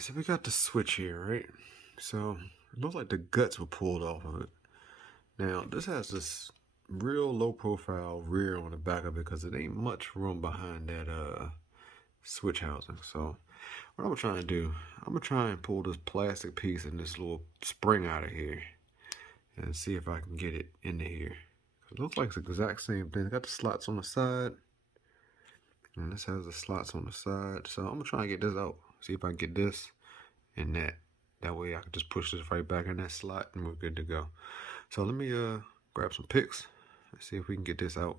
So we got the switch here, right? So it looks like the guts were pulled off of it. Now this has this real low profile rear on the back of it because it ain't much room behind that switch housing. So what I'm trying to do, I'm gonna try and pull this plastic piece and this little spring out of here and see if I can get it into here. It looks like it's the exact same thing. It got the slots on the side, and this has the slots on the side. So I'm gonna try and get this out. See if I can get this and that. That way I can just push this right back in that slot and we're good to go. So let me grab some picks and see if we can get this out.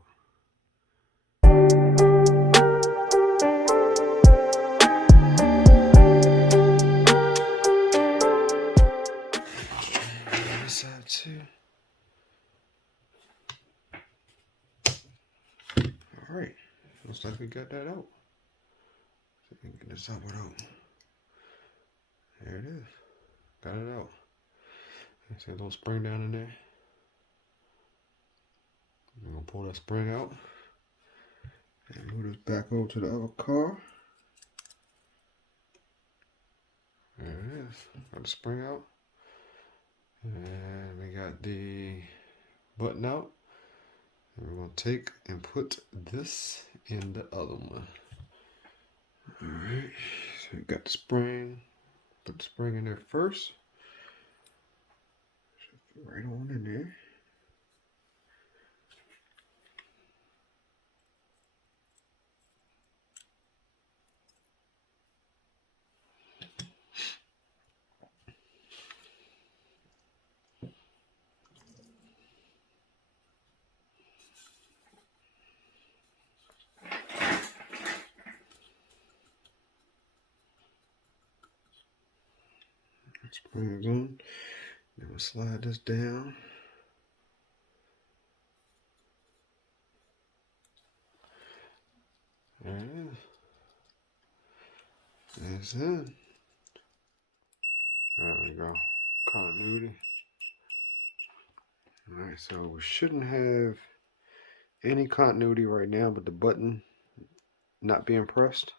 This side too. Alright, looks like we got that out. See if we can get this out without. There it is. Got it out. See a little spring down in there. I'm gonna pull that spring out and move this back over to the other car. There it is. Got the spring out. And we got the button out. And we're gonna take and put this in the other one. Alright, so we got the spring. Put the spring in there first. Should fit right on in there. Spring is on. Then we'll slide this down. There it is. That's it. There we go. Continuity. Alright, so we shouldn't have any continuity right now, but the button not being pressed,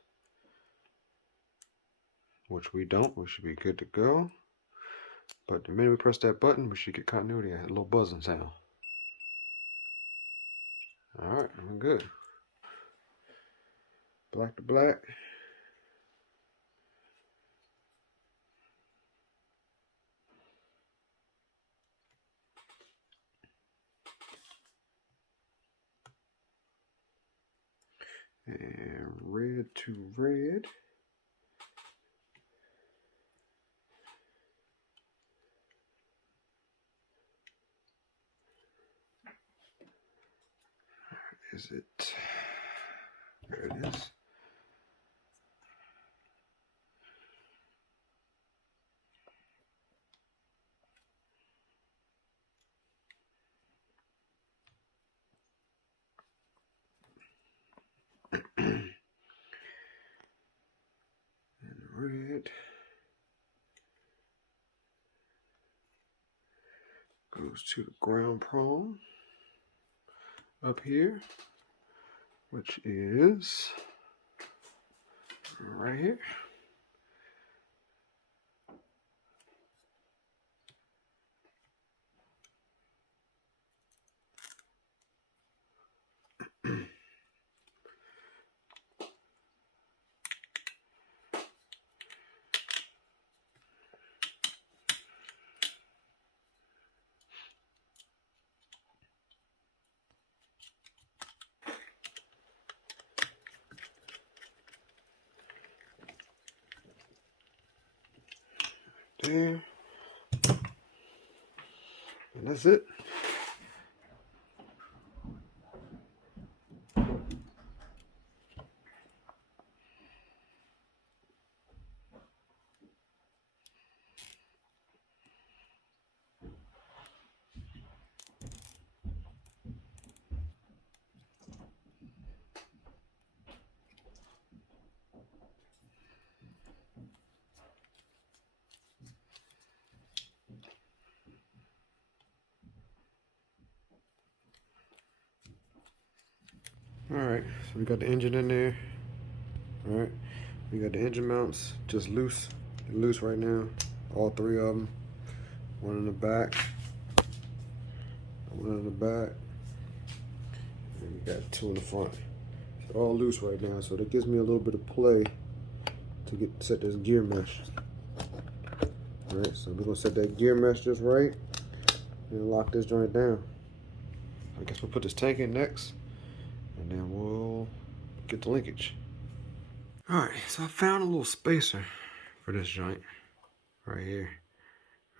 which we don't. We should be good to go. But the minute we press that button, we should get continuity. A little buzzing sound. Alright, we're good. Black to black. And red to red. Is it? There it is. And red goes to the ground prong up here, which is right here. There. And that's it. Alright, so we got the engine in there. Alright, we got the engine mounts just loose loose right now. All three of them. One in the back. One in the back. And we got two in the front. It's all loose right now, so that gives me a little bit of play to set this gear mesh. Alright, so we're gonna set that gear mesh just right and lock this joint down. I guess we'll put this tank in next, and then we'll get the linkage. Alright, so I found a little spacer for this joint right here.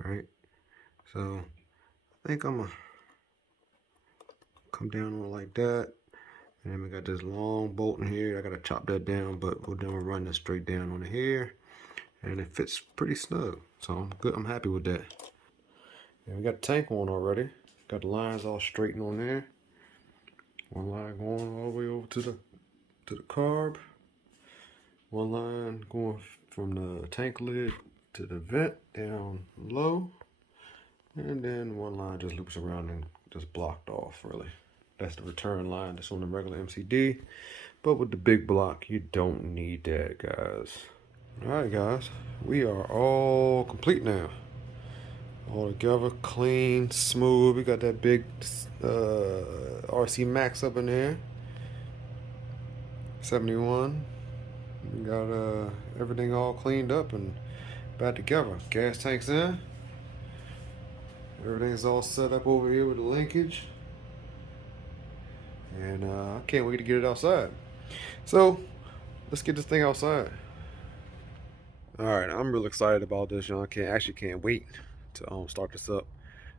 Alright, so I think I'm gonna come down on it like that, and then we got this long bolt in here. I gotta chop that down, but we'll then run this straight down on here, and it fits pretty snug. So I'm good. I'm happy with that. And we got the tank on already. Got the lines all straightened on there. One line going all the way over to the carb. One line going from the tank lid to the vent down low. And then one line just loops around and just blocked off, really. That's the return line that's on the regular MCD. But with the big block, you don't need that, guys. Alright, guys. We are all complete now. All together, clean, smooth. We got that big RC Max up in there. 71. We got everything all cleaned up and back together. Gas tanks in. Everything's all set up over here with the linkage. And I can't wait to get it outside. So, let's get this thing outside. Alright, I'm real excited about this. I can't wait to start this up.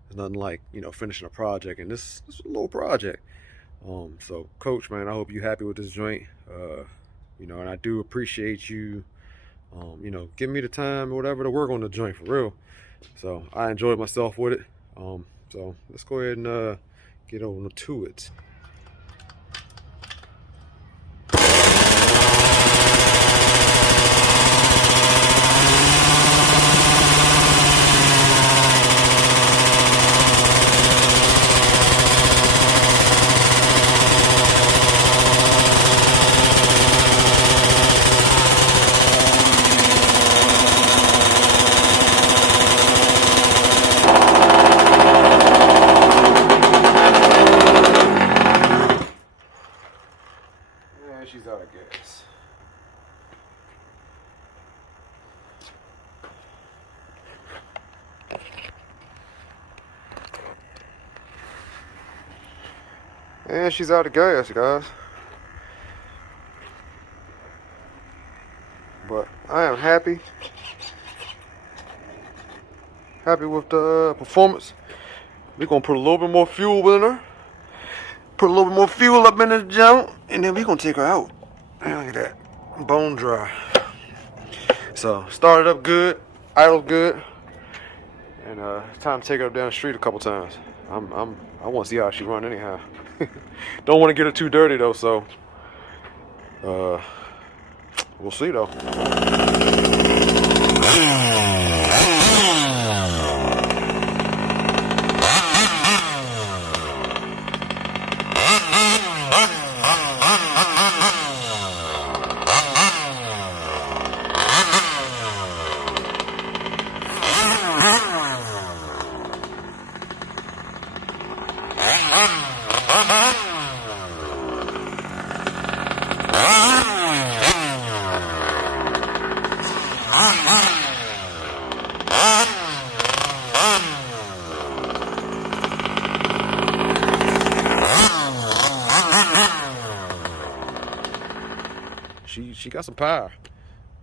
There's nothing like, finishing a project, and this is a little project. So Coach, man, I hope you're happy with this joint. And I do appreciate you, giving me the time or whatever to work on the joint for real. So I enjoyed myself with it. So let's go ahead and get over to it. She's out of gas. And she's out of gas, guys. But I am happy with the performance. We're gonna put a little bit more fuel in her. Put a little bit more fuel up in this junk, and then we're gonna take her out. Man, look at that, bone dry. So started up good, idled good, and time to take her up down the street a couple times. I want to see how she run anyhow. Don't want to get her too dirty though, so we'll see though. She got some power,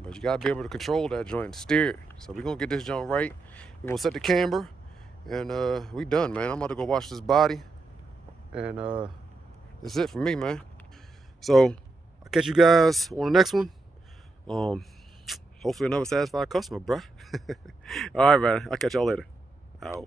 but you gotta be able to control that joint and steer it. So we're gonna get this joint right. We're gonna set the camber, and we done, man. I'm about to go wash this body, and that's it for me, man. So I'll catch you guys on the next one. Hopefully another satisfied customer, bruh. All right, man. I'll catch y'all later. Out.